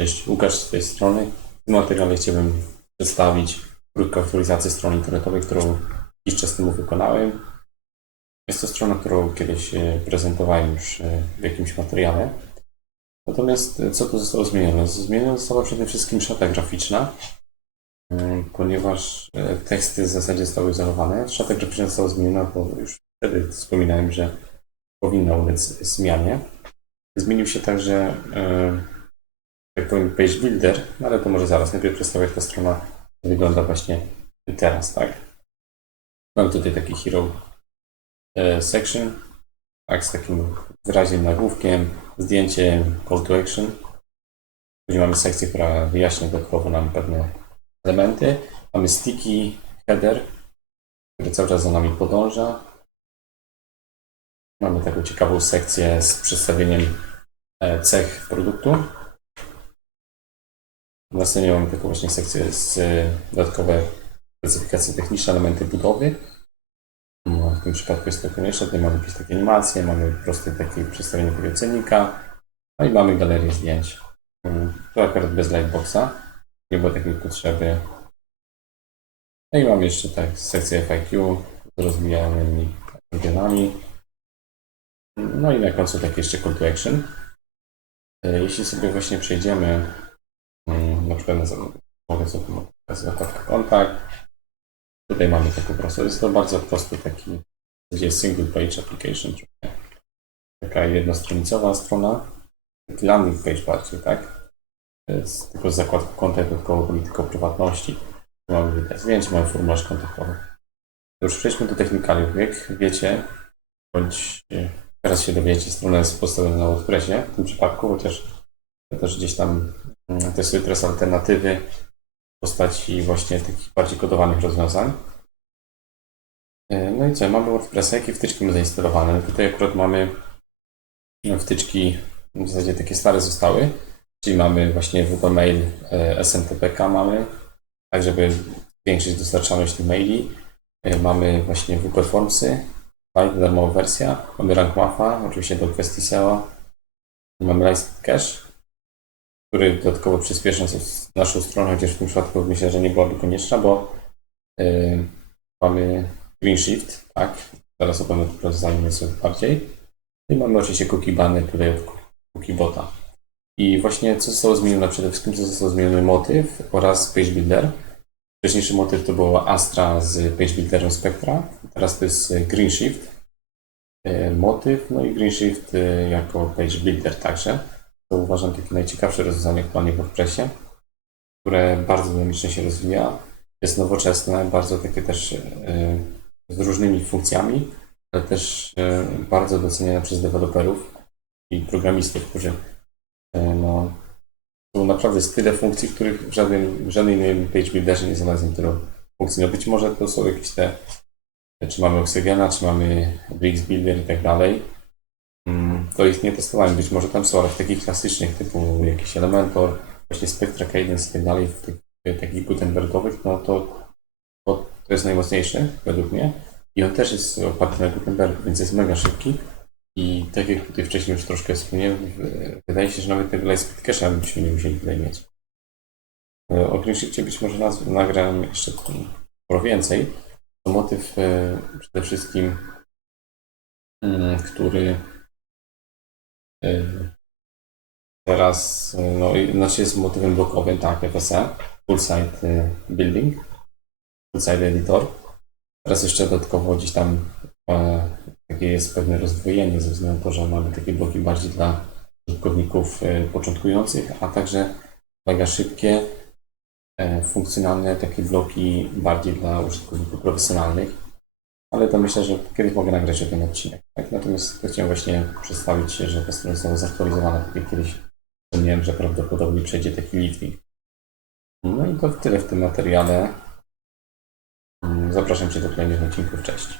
Cześć, Łukasz z tej strony. W tym materiale chciałbym przedstawić krótką aktualizację strony internetowej, którą jakiś czas temu wykonałem. Jest to strona, którą kiedyś e, prezentowałem już e, w jakimś materiale. Natomiast e, co tu zostało zmienione? Zmieniona została przede wszystkim szata graficzna, ponieważ teksty w zasadzie zostały izolowane. Szata graficzna została zmieniona, bo już wtedy wspominałem, że powinna ulec zmianie. Zmienił się także tak powiem, page builder, no ale to może zaraz. Najpierw przedstawię, jak ta strona wygląda właśnie teraz, tak? Mam tutaj taki hero e, section, tak, z takim wyraźnym nagłówkiem, zdjęciem call to action. Później mamy sekcję, która wyjaśnia dodatkowo nam pewne elementy. Mamy sticky header, który cały czas za nami podąża. Mamy taką ciekawą sekcję z przedstawieniem e, cech produktu. Następnie mamy taką właśnie sekcję z e, dodatkowe specyfikacje techniczne, elementy budowy. No, w tym przypadku jest to konieczne. Tutaj mamy jakieś takie animacje, mamy proste takie przedstawienie tego cennika, no i mamy galerię zdjęć. Mm, To akurat bez lightboxa, nie było takiej potrzeby. No i mamy jeszcze tak sekcję FAQ z rozwijanymi regionami. No i na końcu takie jeszcze call to action. E, Jeśli sobie właśnie przejdziemy na przykład na za- mogę sobie zakładkę kontakt. Tutaj mamy taką prostą, jest to bardzo prosty taki w zasadzie single page application, czyli taka jednostronicowa strona, taki landing page bardziej, tak? To jest tylko z zakładką kontakt, dodatkowo polityką prywatności. Tu mamy wydać zdjęć, mamy formularz kontaktowy. Już przejdźmy do technikaliów. Jak wiecie, bądź e, teraz się dowiecie, strona jest postawiona na WordPressie w tym przypadku, chociaż ja też gdzieś tam testuję teraz alternatywy w postaci właśnie takich bardziej kodowanych rozwiązań. E, No i co, mamy WordPressa, jakie wtyczki mamy zainstalowane? No Tutaj akurat mamy wtyczki w zasadzie takie stare zostały, czyli mamy właśnie WP Mail e, SMTPK mamy, tak żeby zwiększyć dostarczalność tych maili. E, Mamy właśnie WP Formsy, Light, darmowa wersja, mamy Rank Mafa, oczywiście do kwestii SEO, mamy Light Cache, który dodatkowo przyspiesza nas- naszą stronę, chociaż w tym przypadku myślę, że nie byłaby konieczna, bo yy, mamy Green Shift, tak? Zaraz o rozwiązaniu nieco bardziej. No I mamy oczywiście cookie banner tutaj od cookie bota. I właśnie co zostało zmienione przede wszystkim, to został zmieniony motyw oraz page builder. Wcześniejszy motyw to było Astra z page builderem Spectra, teraz to jest y, Green Shift. y, Motyw, no i Green Shift y, jako page builder także to uważam takie najciekawsze rozwiązanie aktualnie w WordPressie, które bardzo dynamicznie się rozwija. Jest nowoczesne, bardzo takie też e, z różnymi funkcjami, ale też e, bardzo doceniane przez deweloperów i programistów, którzy e, no, są naprawdę z tyle funkcji, których w, żadnym, w page builderze nie znalazłem tylu funkcji. No być może to są jakieś te, czy mamy Oxygena, czy mamy Bricks Builder i tak dalej. Mm, To ich nie testowałem, być może tam są, ale w takich klasycznych typu jakiś Elementor, właśnie Spectra Cadence i tak dalej, w tych w takich Gutenbergowych, no to, to, to jest najmocniejszy według mnie. I on też jest oparty na Gutenbergu, więc jest mega szybki. I tak jak tutaj wcześniej już troszkę wspomniałem, w- wydaje się, że nawet tego Lightspeed byśmy nie musieli tutaj mieć. E, O GreenShifcie być może naz- nagram jeszcze sporo więcej. To motyw e, przede wszystkim, który Teraz, y, no, znaczy jest motywem blokowym, tak, FSE, Full Site y, Building, Full Site Editor. Teraz jeszcze dodatkowo gdzieś tam e, takie jest pewne rozdwojenie ze względu na to, że mamy takie bloki bardziej dla użytkowników e, początkujących, a także mega szybkie, e, funkcjonalne takie bloki bardziej dla użytkowników profesjonalnych. Ale to myślę, że kiedyś mogę nagrać ten odcinek. Tak? Natomiast chciałem właśnie przedstawić, że ta strona została zaktualizowana, tak jak kiedyś wspomniałem, że prawdopodobnie przejdzie taki lifting. No i to tyle w tym materiale. Mm, Zapraszam Cię do kolejnych odcinków. Cześć.